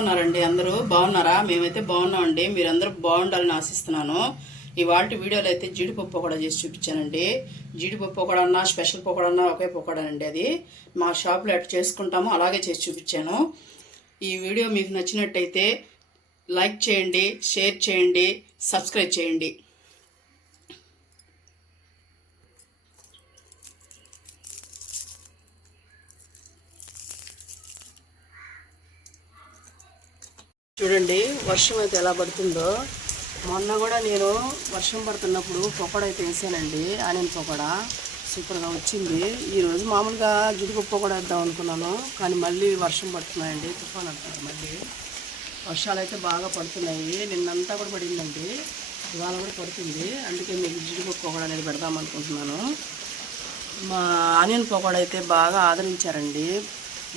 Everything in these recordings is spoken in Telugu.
ఉన్నారండి? అందరూ బాగున్నారా? మేమైతే బాగున్నామండి. మీరందరూ బాగుండాలని ఆశిస్తున్నాను. ఇవాళ వీడియోలో అయితే జీడిపప్పు పకోడా చేసి చూపించానండి. జీడిపప్పు పకోడా అన్నా స్పెషల్ పకోడా అన్నా ఒకే పకోడా అండి. అది మా షాప్లో ఎట్లా చేసుకుంటామో అలాగే చేసి చూపించాను. ఈ వీడియో మీకు నచ్చినట్టయితే లైక్ చేయండి, షేర్ చేయండి, సబ్స్క్రైబ్ చేయండి. చూడండి వర్షం అయితే ఎలా పడుతుందో. మొన్న కూడా నేను వర్షం పడుతున్నప్పుడు పకోడా అయితే వేసానండి. ఆనియన్ పకోడా సూపర్గా వచ్చింది. ఈరోజు మామూలుగా జీడిపప్పు పకోడా వేద్దాం అనుకున్నాను, కానీ మళ్ళీ వర్షం పడుతున్నాయండి. తుఫాన్ అంటున్నారు. మళ్ళీ వర్షాలు అయితే బాగా పడుతున్నాయి. నిన్నంతా కూడా పడిందండి, ఇవాళ కూడా పడుతుంది. అందుకే మీకు జీడిపప్పు పకోడా అనేది పెడదాం అనుకుంటున్నాను. మా ఆనియన్ పకోడా అయితే బాగా ఆదరించారండి.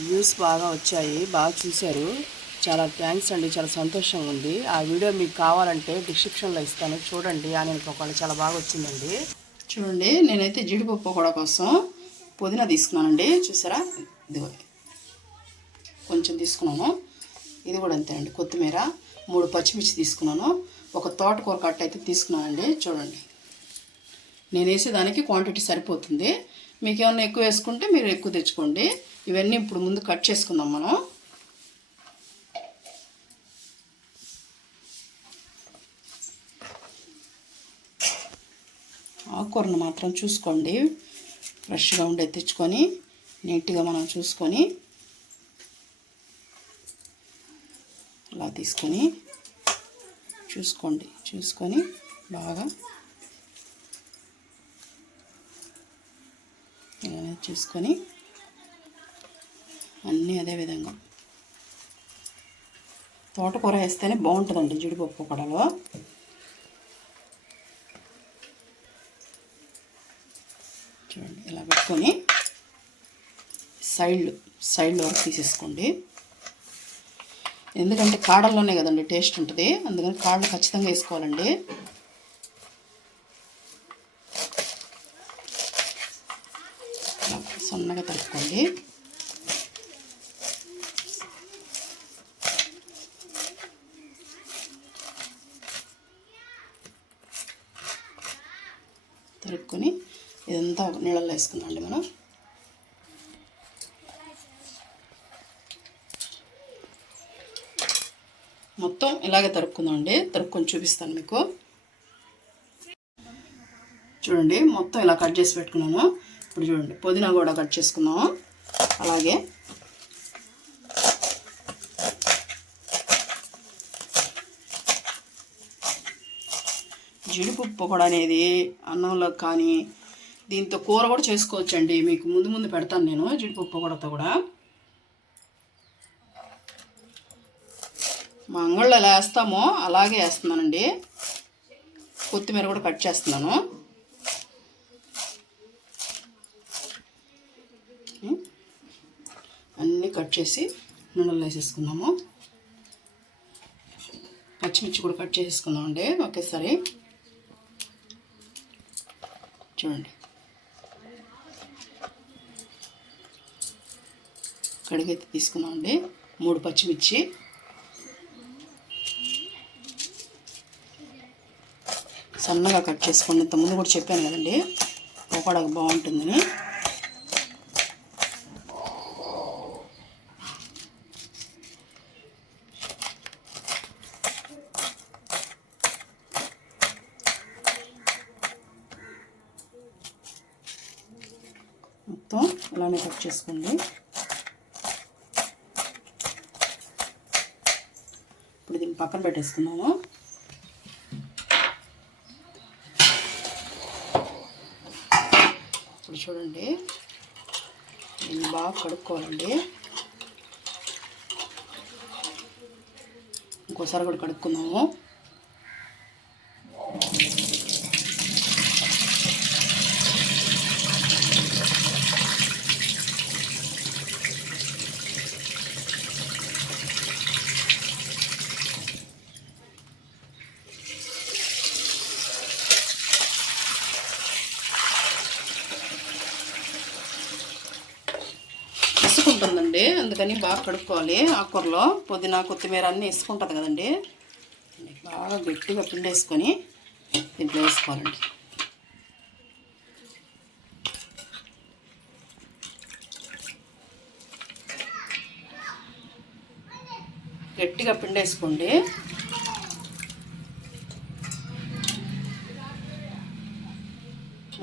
వ్యూస్ బాగా వచ్చాయి, బాగా చూశారు. చాలా థ్యాంక్స్ అండి, చాలా సంతోషంగా ఉంది. ఆ వీడియో మీకు కావాలంటే డిస్క్రిప్షన్లో ఇస్తాను, చూడండి. ఆనియన్ పకోడా చాలా బాగా వచ్చిందండి. చూడండి, నేనైతే జీడిపప్పు పకోడా కోసం పుదీనా తీసుకున్నానండి. చూసారా, ఇది కొంచెం తీసుకున్నాను. ఇది కూడా అంతేనండి. కొత్తిమీర, 3 పచ్చిమిర్చి తీసుకున్నాను. ఒక తోటకూర కట్ట అయితే తీసుకున్నానండి. చూడండి, నేను వేసేదానికి క్వాంటిటీ సరిపోతుంది. మీకు ఏమన్నా ఎక్కువ వేసుకుంటే మీరు ఎక్కువ తెచ్చుకోండి. ఇవన్నీ ఇప్పుడు ముందు కట్ చేసుకుందాం మనం. ఆకుకూరను మాత్రం చూసుకోండి, ఫ్రెష్గా ఉండే తెచ్చుకొని నీట్గా మనం చూసుకొని అలా తీసుకొని చూసుకొని బాగా ఇలా చూసుకొని అన్నీ అదే విధంగా. తోటకూర వేస్తేనే బాగుంటుందండి జీడిపప్పు పకోడాలో. చూడండి, ఇలా పెట్టుకొని సైడ్లో వరకు తీసేసుకోండి. ఎందుకంటే కాడల్లోనే కదండి టేస్ట్ ఉంటుంది, అందుకని కాడలు ఖచ్చితంగా వేసుకోవాలండి. సన్నగా తరుపుకోండి. తరుపుకొని ఇదంతా నీళ్ళల్లో వేసుకుందామండి మనం. మొత్తం ఇలాగే తరుపుకుందామండి. తరుపుకొని చూపిస్తాను మీకు. చూడండి, మొత్తం ఇలా కట్ చేసి పెట్టుకున్నాను. ఇప్పుడు చూడండి, పుదీనా కూడా కట్ చేసుకుందాము. అలాగే జీడిపప్పు పకోడా అనేది అన్నంలో కానీ దీంతో కూర కూడా చేసుకోవచ్చండి. మీకు ముందు పెడతాను నేను జీడిపప్పు పకోడాతో కూడా. మా అంగళ్ళలో ఎలా వేస్తామో అలాగే వేస్తున్నానండి. కొత్తిమీర కూడా కట్ చేస్తున్నాను. అన్నీ కట్ చేసి నూనెలో వేసేసుకుందాము. పచ్చిమిర్చి కూడా కట్ చేసేసుకుందామండి ఒకేసారి. చూడండి, కడిగైతే తీసుకున్నామండి. 3 పచ్చిమిర్చి, సన్నగా కట్ చేసుకోండి. ఇంతకుముందు కూడా చెప్పాను కదండి పకోడాకు బాగుంటుందని. మొత్తం అలానే కట్ చేసుకోండి. ఇప్పుడు దీన్ని పక్కన పెట్టేసుకుందాము. ఇప్పుడు చూడండి, దీన్ని బాగా కడుక్కోవాలండి. ఇంకోసారి కూడా కడుక్కుందాము. ఉంటుందండి, అందుకని బాగా కడుక్కోవాలి. ఆకుకూరలో పుదీనా కొత్తిమీర అన్నీ వేసుకుంటుంది కదండి, బాగా గట్టిగా పిండేసుకొని దీంట్లో వేసుకోవాలండి. గట్టిగా పిండేసుకోండి.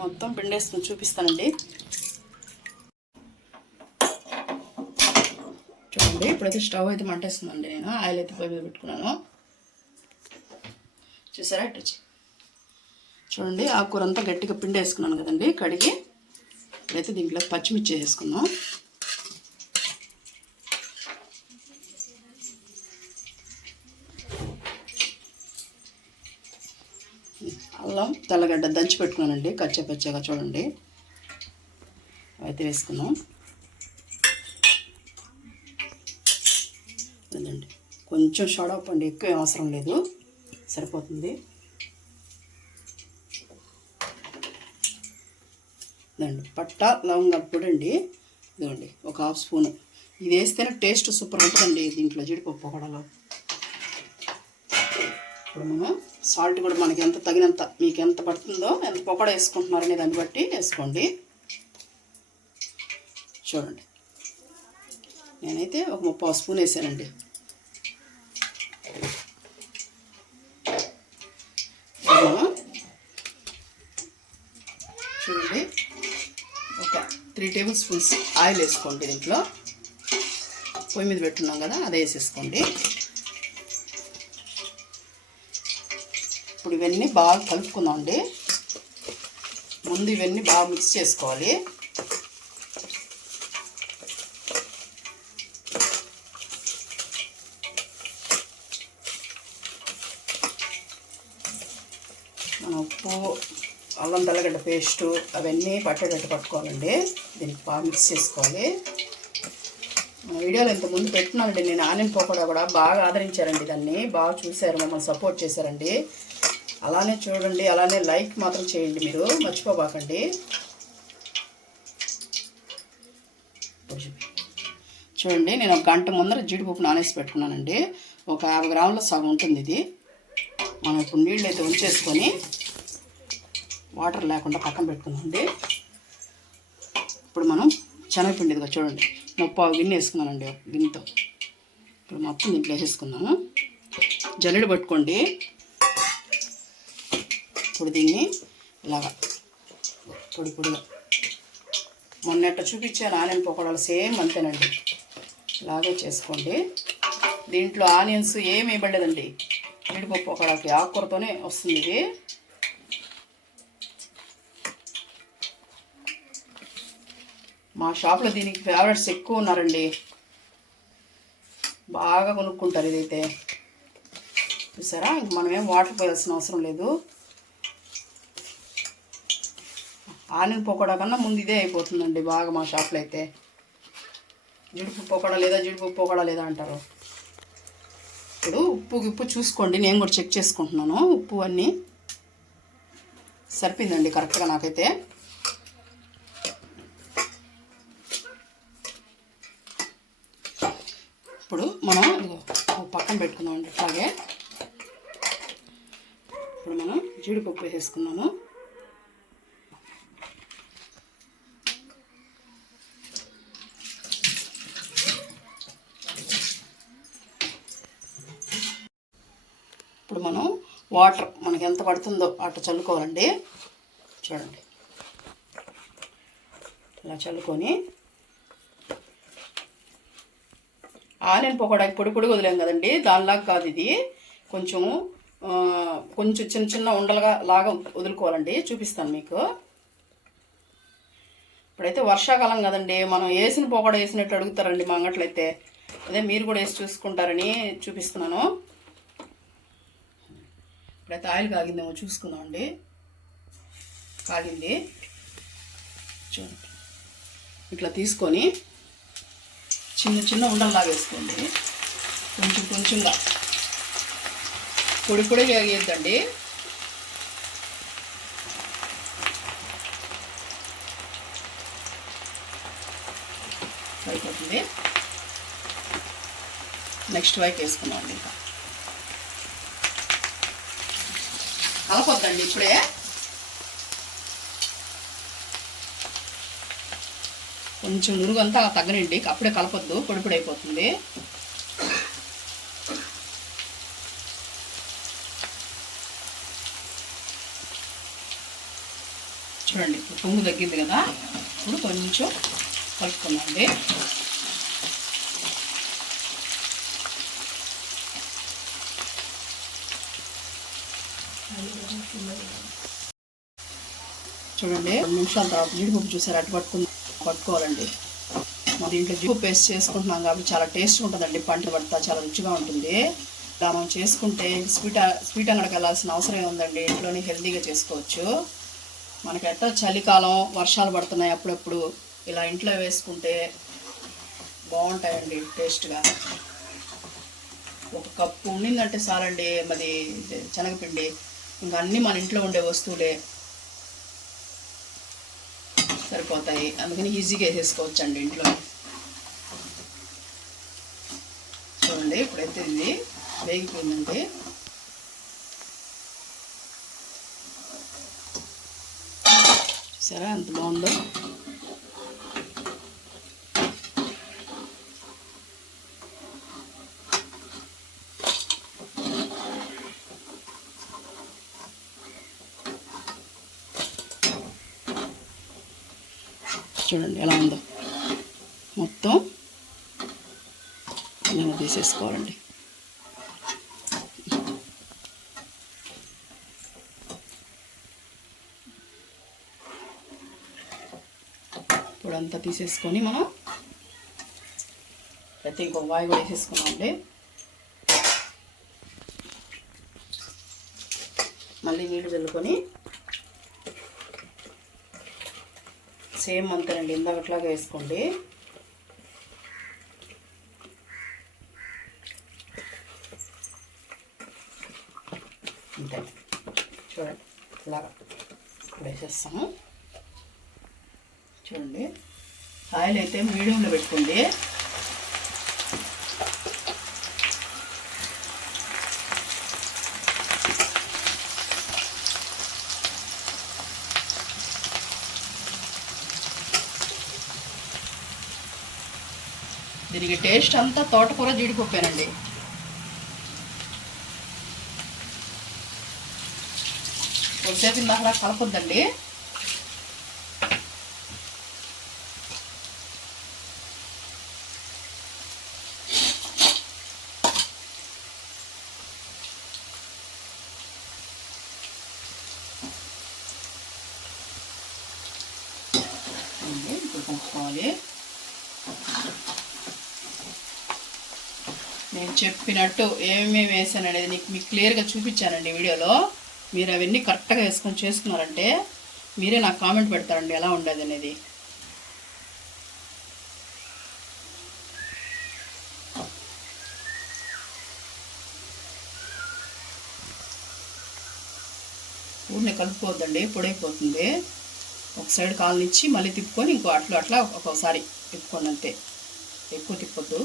మొత్తం పిండేసుకుని చూపిస్తానండి. చూడండి, ఇప్పుడైతే స్టవ్ అయితే మంటేస్తుందండి. నేను ఆయిల్ అయితే పొయ్యి మీద పెట్టుకున్నాను. చూసారా ఇటు చూడండి, ఆకుకూర అంతా గట్టిగా పిండి వేసుకున్నాను కదండి కడిగి. ఇప్పుడైతే దీంట్లో పచ్చిమిర్చి వేసుకుందాం. అల్లం తెల్లగడ్డ దంచి పెట్టుకున్నానండి కచ్చపచ్చగా, చూడండి అయితే వేసుకుందాం. అదండి కొంచెం సోడా పండు, ఎక్కువ అవసరం లేదు, సరిపోతుంది. ఇదండి పట్ట లవంగాల పొడి అండి, ఇదిగోండి ఒక హాఫ్ స్పూను. ఇది వేస్తేనే టేస్ట్ సూపర్ ఉంటుందండి దీంట్లో జీడిపప్పు పకోడాలో. ఇప్పుడు మనం సాల్ట్ కూడా మనకి ఎంత తగినంత, మీకు ఎంత పడుతుందో, ఎంత పకోడా వేసుకుంటున్నారనే దాన్ని బట్టి వేసుకోండి. చూడండి, నేనైతే ఒక 30 స్పూన్ వేసానండి. చూడండి, ఒక 3 టేబుల్ స్పూన్స్ ఆయిల్ వేసుకోండి. దీంట్లో పొయ్యి మీద పెట్టున్నాం కదా, అదే వేసేసుకోండి. ఇప్పుడు ఇవన్నీ బాగా కలుపుకుందామండి. ముందు ఇవన్నీ బాగా మిక్స్ చేసుకోవాలి. మన ఉప్పు, అల్లం తెల్లగడ్డ పేస్టు అవన్నీ పట్టేటట్టు పట్టుకోవాలండి. దీనికి బాగా మిక్స్ చేసుకోవాలి. మన వీడియోలో ఇంతకుముందు పెట్టున్నానండి నేను ఆనియన్ పకోడా కూడా, బాగా ఆదరించారండి దాన్ని, బాగా చూశారు, మమ్మల్ని సపోర్ట్ చేశారండి. అలానే చూడండి, అలానే లైక్ మాత్రం చేయండి, మీరు మర్చిపోబాకండి. చూడండి, నేను ఒక గంట ముందర జీడిపప్పు నానేసి పెట్టుకున్నానండి. ఒక 50 గ్రాముల సగం ఉంటుంది ఇది. మనం ఇప్పుడు నీళ్ళు అయితే ఉంచేసుకొని వాటర్ లేకుండా పక్కన పెట్టుకుందామండి. ఇప్పుడు మనం శనగపిండి ఇదిగో చూడండి, 30 గిన్నె వేసుకున్నానండి ఒక గిన్నెతో. ఇప్పుడు మొత్తం దీంట్లో వేసేసుకున్నాము. జల్లెడ పట్టుకోండి. ఇప్పుడు దీన్ని ఇలాగా పొడి పొడిగా, మొన్నట్ట చూపించాను ఆనియన్ పకోడాలు, సేమ్ అంతేనండి, ఇలాగే చేసుకోండి. దీంట్లో ఆనియన్స్ ఏమి వేయబడలేదండి, జీడిపప్పు పకోడాకి ఆకుకూరతోనే వస్తుంది ఇది. మా షాప్లో దీనికి ఫేవరెట్స్ ఎక్కువ ఉన్నారండి, బాగా కొనుక్కుంటారు ఇదైతే. చూసారా, ఇంక మనం ఏం వాటర్ పోయాల్సిన అవసరం లేదు. ఆనియన్ పకోడా కన్నా ముందు ఇదే అయిపోతుందండి బాగా మా షాప్లో అయితే. జీడిపప్పు పకోడా లేదా, జీడిపప్పు పకోడా లేదా అంటారు. ఇప్పుడు ఉప్పు చూసుకోండి, నేను కూడా చెక్ చేసుకుంటున్నాను. ఉప్పు అన్నీ సరిపోయిందండి కరెక్ట్గా నాకైతే. ఇప్పుడు మనం పక్కన పెట్టుకుందామండి ఇట్లాగే. ఇప్పుడు మనం జీడిపప్పు వేసుకున్నాము. ఇప్పుడు మనం వాటర్ మనకి ఎంత పడుతుందో అట్లా చల్లుకోవాలండి. చూడండి, ఇలా చల్లుకొని ఆనియన్ పకోడాకి పొడి పొడి వదిలేం కదండి, దానిలాగా కాదు ఇది. కొంచెం చిన్న చిన్న ఉండలుగా లాగా వదులుకోవాలండి. చూపిస్తాను మీకు. ఇప్పుడైతే వర్షాకాలం కదండి, మనం వేసిన పకోడా వేసినట్టు అడుగుతారండి మా అంగట్లయితే. అదే మీరు కూడా వేసి చూసుకుంటారని చూపిస్తున్నాను. ఇప్పుడైతే ఆయిల్ కాగిందేమో చూసుకుందామండి. కాగింది. చూడండి, ఇట్లా తీసుకొని చిన్న చిన్న ఉండల్లాగా వేసుకోండి. కొంచెం కొంచెంగా, పొడి పొడి వేయద్దండి. సరిపోతుంది. నెక్స్ట్ వైపు వేసుకున్నాం అండి. ఇంకా కలపొద్దండి ఇప్పుడే. కొంచెం నురుగు అంతా తగ్గనండి, అప్పుడే కలపొద్దు, పొడి పొడి అయిపోతుంది. చూడండి పొంగు తగ్గింది కదా, ఇప్పుడు కొంచెం కలుపుకున్నాండి. చూడండి 2 నిమిషాల తర్వాత జీడిపప్పు చూసారు అటు పట్టుకోవాలండి. మా దీంట్లో జీడిపప్పు పేస్ట్ చేసుకుంటున్నాం కాబట్టి చాలా టేస్ట్ ఉంటుందండి. పంట పడతా చాలా రుచిగా ఉంటుంది. ఇలా మనం చేసుకుంటే స్వీట్ అంగడికి వెళ్ళాల్సిన అవసరం ఉందండి, ఇంట్లోనే హెల్తీగా చేసుకోవచ్చు. మనకెట్టో చలికాలం వర్షాలు పడుతున్నాయి, అప్పుడప్పుడు ఇలా ఇంట్లో వేసుకుంటే బాగుంటాయండి టేస్ట్గా. 1 కప్పు ఉండిందంటే చాలండి మరి శనగపిండి. ఇంకా అన్నీ మన ఇంట్లో ఉండే వస్తువులే సరిపోతాయి, అందుకని ఈజీగా వేసేసుకోవచ్చు అండి ఇంట్లో. చూడండి ఇప్పుడైతే ఇది వేగిపోయిందండి. చూసారా ఎంత బాగుందో. చూడండి ఎలా ఉందో. మొత్తం ఇలా తీసేసుకోవాలండి. ఇప్పుడు అంతా తీసేసుకొని మనం అయితే ఇంకొక వాయి కూడా వేసేసుకున్నామండి. మళ్ళీ నీళ్ళు చల్లుకొని సేమ్ అంతేనండి, ఇందాకట్లాగా వేసుకోండి. అంతే చూడండి, ఇలాగా వేసేస్తాము. చూడండి ఆయిల్ అయితే మీడియంలో పెట్టుకోండి. దీనికి టేస్ట్ అంతా తోటకూర జీడిపప్పేనండి. కొద్దిసేపు ఇందాక కలపొద్దండి. ఇప్పుడు కలుపుకోవాలి. నేను చెప్పినట్టు ఏమేమి వేసాను అనేది మీకు క్లియర్గా చూపించానండి వీడియోలో. మీరు అవన్నీ కరెక్ట్గా వేసుకొని చేసుకున్నారంటే మీరే నాకు కామెంట్ పెడతారండి ఎలా ఉండేది అనేది. ఊరిని కలుపుకోవద్దండి, పొడైపోతుంది. ఒక సైడ్ కాలనిచ్చి మళ్ళీ తిప్పుకొని ఇంకో అట్లా ఒక్కోసారి తిప్పుకోండి అంతే, ఎక్కువ తిప్పొద్దు.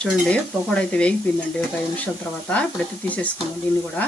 చూడండి పకోడా అయితే వేగిపోయిందండి. ఒక 5 నిమిషాల తర్వాత ఇప్పుడైతే తీసేసుకున్నాం దీన్ని కూడా.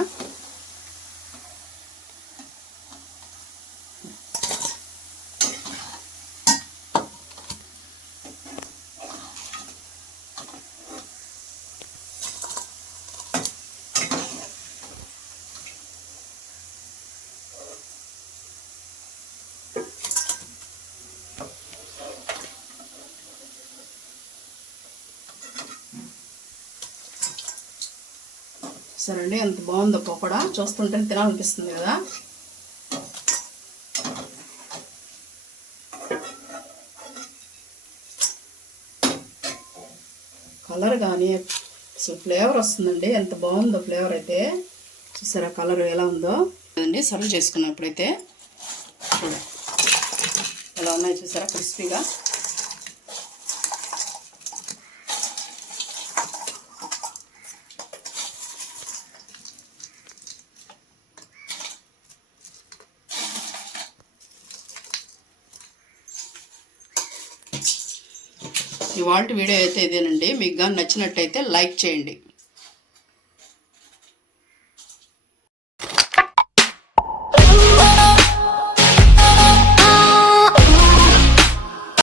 సరేండి ఎంత బాగుందో పకోడా, చూస్తుంటే తినాలనిపిస్తుంది కదా. కలర్ కానీ అసలు ఫ్లేవర్ వస్తుందండి, ఎంత బాగుందో ఫ్లేవర్ అయితే. చూసారా కలర్ ఎలా ఉందో అండి. సర్వ్ చేసుకున్నాం ఇప్పుడైతే. చూడండి ఎలా ఉన్నాయి చూసారా క్రిస్పీగా. ఇవాళ వీడియో అయితే ఇదేనండి. మీకు కానీ నచ్చినట్టయితే లైక్ చేయండి.